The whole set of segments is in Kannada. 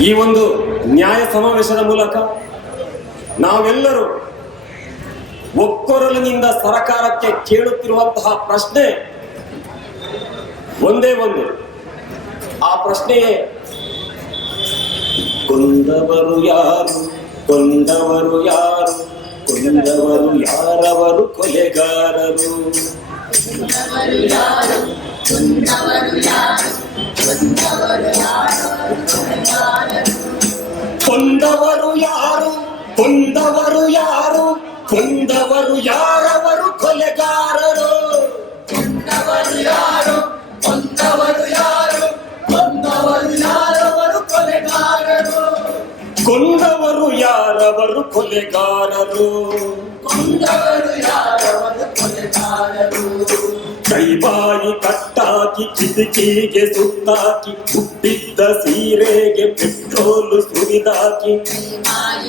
ಈ ಒಂದು ನ್ಯಾಯ ಸಮಾವೇಶದ ಮೂಲಕ ನಾವೆಲ್ಲರೂ ಒಕ್ಕೊರಲಿನಿಂದ ಸರಕಾರಕ್ಕೆ ಕೇಳುತ್ತಿರುವಂತಹ ಪ್ರಶ್ನೆ ಒಂದೇ ಒಂದು. ಆ ಪ್ರಶ್ನೆಯೇ, ಕೊಂದವರು ಯಾರು ಕೊಂದವರು ಯಾರು, ಕೊಂದವರು ಯಾರವರು ಕೊಲೆಗಾರರು? ಕೊಂದವರು ಯಾರು ಕೊಂದವರು ಯಾರು, ಕೊಂದವರು ಯಾರವರು ಕೊಲೆಗಾರರು ಕೊಂದವರು ಯಾರು ಕೊಂದವರು ಯಾರು ಕೊಂದವರು ಯಾರವರು ಕೊಲೆಗಾರರು ಕೊಂದವರು ಯಾರವರು ಕೊಲೆಗಾರರು ಕೊಂದವರು ಯಾರವರು ಕೊಲೆಗಾರರು ಕೈಬಾಯಿ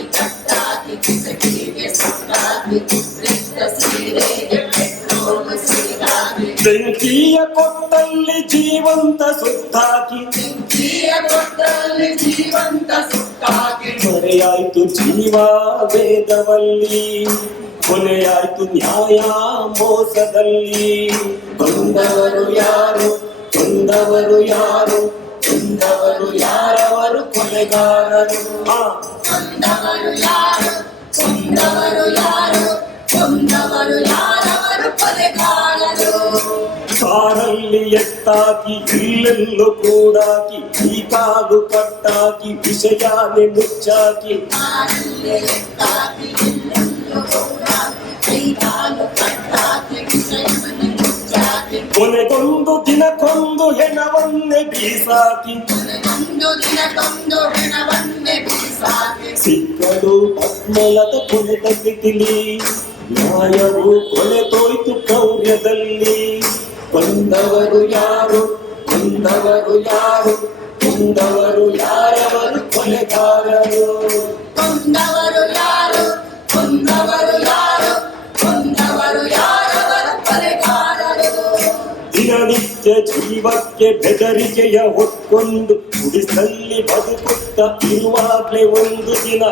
ಕಟ್ಟಾಕಿ ಕಿಟಕಿಗೆ ಸುತ್ತಾಕಿ ಹುಟ್ಟಿದ್ದ ಸೀರೆಗೆ ಪೆಟ್ರೋಲು ಸುರಿದಾಕಿ. ಬೆಂಕಿಯ ಕೊಟ್ಟಲ್ಲಿ ಜೀವಂತ ಸುತ್ತಾಕಿ. ಜೀವಂತ ಸುತ್ತಾಕಿ. ಮರೆಯಾಯ್ತು ಜೀವ ವೇದವಲ್ಲಿ. ಕೊನೆಯಾಯ್ತು ನ್ಯಾಯ ಮೋಸದಲ್ಲಿ ಕೊಂದವರು ಯಾರು ಕೊಂದವರು ಯಾರು ಕೊಂದವರು ಯಾರವರು ಕೊಲೆಗಾರರು ಆ, ಕೊಂದವರು ಯಾರು ಕೊಂದವರು ಯಾರು ಕೊಂದವರು ಯಾರವರು ಕೊಲೆಗಾರರು ಕಾರಲ್ಲಿ ಎತ್ತಾಕಿ ಇಲ್ಲೆಲ್ಲೂ ಕೂಡಾಕಿ ಈ ಕಾಲು ಕಟ್ಟಾಕಿ ವಿಷಯಾನೆ ಮುಚ್ಚಾಕಿ ಕೊನೆಗೊಂದು ದಿನಕ್ಕೊಂದು ಹೆಣವನ್ನೇ ಬೀಸಾಕಿ ಒಂದು ದಿನಕ್ಕೊಂದು ಹೆಣವನ್ನೇ ಬೀಸಾಕಿ ಸಿಕ್ಕದು ಪದ್ಮಲದ ಕೊನೆತ ತಿಳಿ ನ್ಯಾಯವು ಕೊನೆ ತೋಯ್ತು ಕ್ರೌರ್ಯದಲ್ಲಿ ಕೊಂದವರು ಯಾರು ಕೊಂದವರು ಯಾರು ಕೊಂದವರು ಯಾರವರು ಜೀವಕ್ಕೆ ಬೆದರಿಕೆಯ ಹೊಕ್ಕೊಂಡು ಗುಡಿಸಲ್ಲಿ ಬದುಕುತ್ತ ಇರುವಾಗ್ಲೇ ಒಂದು ದಿನ.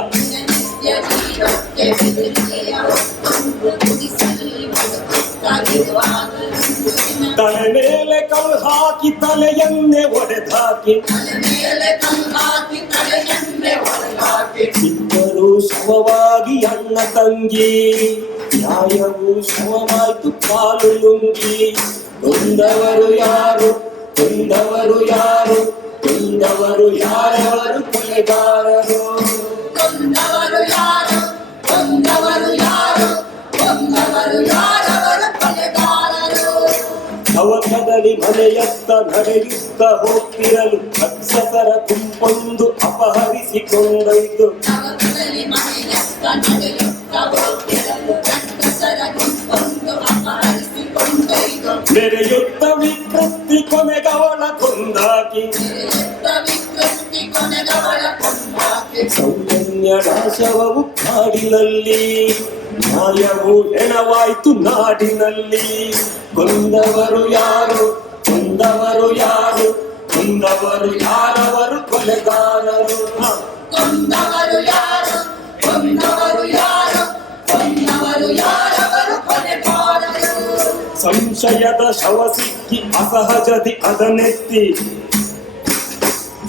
ತಲೆ ಮೇಲೆ ಕಲ್ಲು ಹಾಕಿ ತಲೆಯನ್ನೇ ಒಡೆದಾಕಿ ಇಬ್ಬರು ಶವವಾಗಿ ಅಣ್ಣ ತಂಗಿ ನ್ಯಾಯವು ಶವವಾಯ್ತು ಕಾಲು ಲುಂಗಿ ಕೊಂದವರು ಯಾರು? ಕೊಂದವರು ಯಾರು? ಕೊಂದವರು ಯಾರವರು ಕೊಲೆಗಾರರು? ಕೊಂದವರು ಯಾರು? ಕೊಂದವರು ಯಾರು? ಕೊಂದವರು ಯಾರವರು ಕೊಲೆಗಾರರು? ಅವಕದಲ್ಲಿ ಮನೆಯತ್ತ ನಡೆಯುತ್ತ ಹೋಗ್ತಿರಲು ಅಕ್ಷಸರ ಗುಂಪೊಂದು ಅಪಹರಿಸಿಕೊಂಡಿತು ಅವಕದಲ್ಲಿ ಮನೆಯತ್ತ ನಡೆಯುತ್ತ ಹೋಗಿರಲು ಮೆರೆಯುತ್ತ ವಿಕೃತಿ ಕೊನೆಗವಳ ಕೊಂದಾಕಿ. ಸೌಜನ್ಯ ನಾಶವವು ಕಾಡಿನಲ್ಲಿ ನ್ಯಾಯವು ಹೆಣವಾಯ್ತು ನಾಡಿನಲ್ಲಿ. ಕೊಂದವರು ಯಾರು ಕೊಂದವರು ಯಾರು, ಕೊಂದವರು ಯಾರವರು ಕೊಲೆಗಾರರು? ಹ. ಸಂಶಯದ ಶವ ಸಿಕ್ಕಿ ಅಸಹಜದಿ ಅದನೆತ್ತಿ.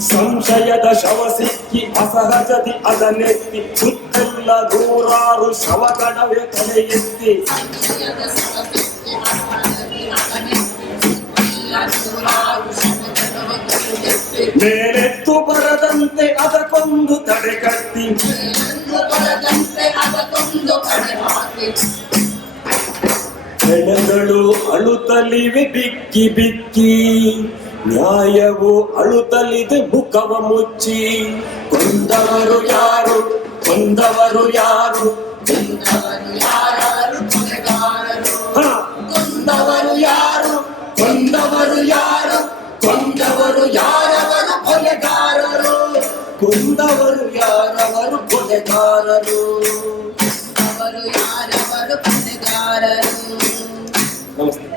ಸಂಶಯದ ಶವ ಸಿಕ್ಕಿ ಅಸಹಜದಿ ಅದನೆತ್ತಿ. ಸುತ್ತೆಲ್ಲ ನೂರಾರು ಶವಗಣವೇ ತಲೆ ಎತ್ತಿ ಮೇಲೆತ್ತು ಬರದಂತೆ ಅದಕ್ಕೊಂದು ತಡೆಗಟ್ಟಿ ಅಳುತ್ತಲಿವೆ ಬಿಕ್ಕಿ ಬಿಕ್ಕಿ ನ್ಯಾಯವು ಅಳುತ್ತಲಿದೆ ಮುಖವ ಮುಚ್ಚಿ ಕೊಂದವರು ಯಾರು ಕೊಂದವರು ಯಾರು ಕೊಂದವರು ಯಾರು ಕೊಂದವರು ಯಾರು ಕೊಂದವರು ಯಾರವರು ಕೊಲೆಗಾರರು ಕೊಂದವರು ಯಾರವರು ಕೊಲೆಗಾರರು ಅವರು ಯಾರವರು ಕೊಲೆಗಾರರು ನಮಸ್ತೆ